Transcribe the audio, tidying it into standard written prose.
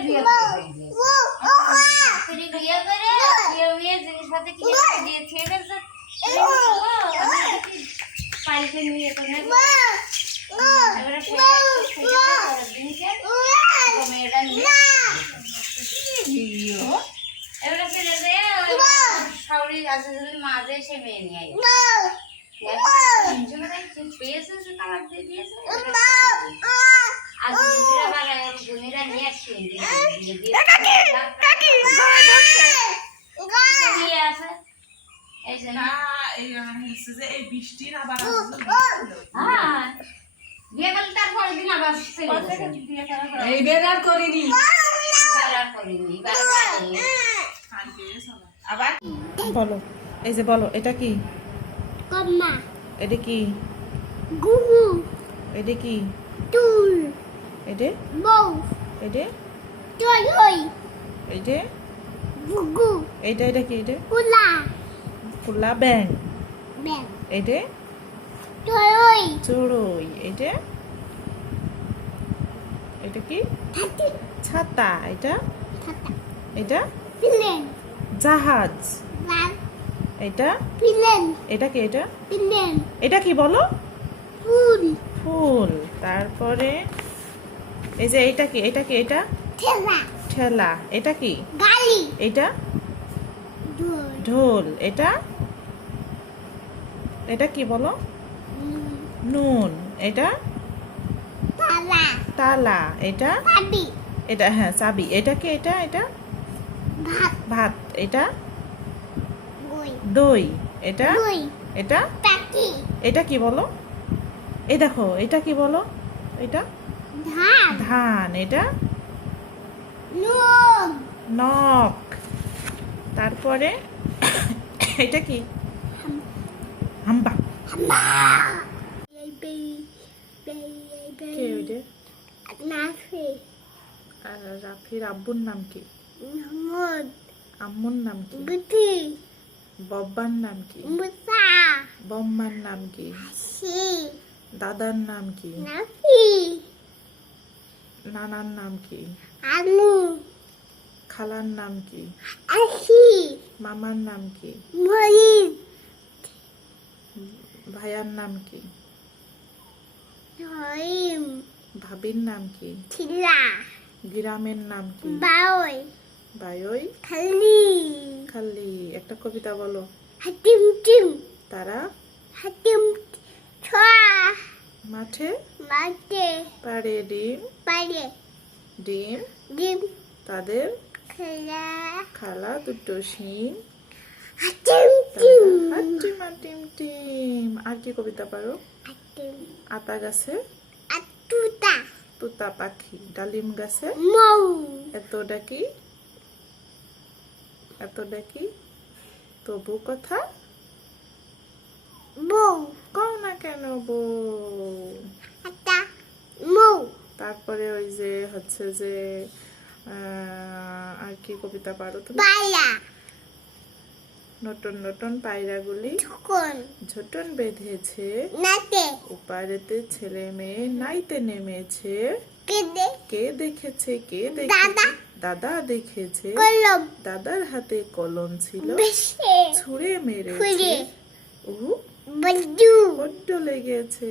বিয়ে করে জিনিসপাতি কিনে দিয়েছে পাইপে নিয়ে তো মেয়েটা নিয়ে এবারে ফেলে দেয় শাউরি আছে যদি মাঝে সে মেয়ে নিয়ে পেয়েছে সে কালার দিয়ে দিয়েছে জমিরা নিয়ে আসছে আছে এই যে না এই বৃষ্টির আবার বিয়ে করলে তারপরে দিন আবার এই বিয়ে আর করিনি আবার বলো এই যে বলো এটা কি কম্মা এটা কি গুগু এটা কি টুল এটা বউ এটা টই ওই এটা গুগু এটা এটা কি এটা কুলা ফুলা ব্যাং ব্যাং এটা টই ওই চড়ুই এটা এটা কি হাতি ছাতা এটা ছাতা এটা প্লেন জাহাজ বাল এটা প্লেন এটা কি এটা প্লেন এটা কি বলো ফুল ফুল তারপরে এই যে এটা কি এটা কি এটা ঠেলা ঠেলা এটা কি গাড়ি এটা ঢোল ঢোল এটা এটা কি বলো নুন এটা তালা তালা এটা চাবি এটা হ্যাঁ চাবি এটা কি এটা এটা ভাত ভাত এটা গই দই এটা দই এটা পাখি এটা কি বলো এই দেখো এটা কি বলো এটা ধান ধান এটা নুন নখ তারপরে এটা কি হাম্বা হাম্বা এই বেই কে ওইটা নাফি আর রাফির আব্বুর নাম কি মোহাম্মদ আম্মুর নাম কি গুটি বব্বার নাম কি মুসা বম্মার নাম কি সি দাদার নাম কি নাফি নানার নাম কি আনু খালার নাম কি আশি মামার নাম কি মরিদ ভাইয়ার নাম কি হইম ভাবির নাম কি ছিলা গ্রামের নাম কি বাওই বায়ই খালি খালি একটা কবিতা বলো হাতিম টিম তারা হাতিম ছোয়া মাঠে মাঠে পাড়ে ডিম পারে ডিম ডিম তাদের খেলা খালা দুটো শিং হাতিম টিম হাটিম হাটিম টিম আর কি কবিতা পারো হাতিম আতা গাছে আতুতা তোতা পাখি ডালিম গাছে মৌ এত ডাকি তবু কথা বউ কও না কেন বউ হাতা মৌ তারপরে ওই যে হচ্ছে যে আর কি কবিতা পারো তুমি বালা নতুন নতুন পায়রাগুলি ঠুকন ঝুটন বেঁধেছে নাতে উপারেতে ছেলে মেয়ে নাইতে নেমেছে কেদে কে দেখেছে দাদা দাদা দেখেছে কলম দাদার হাতে কলম ছিল বেশে ছুঁড়ে মেরেছে খুঁড়ে ও বজ্জু বড্ড লেগেছে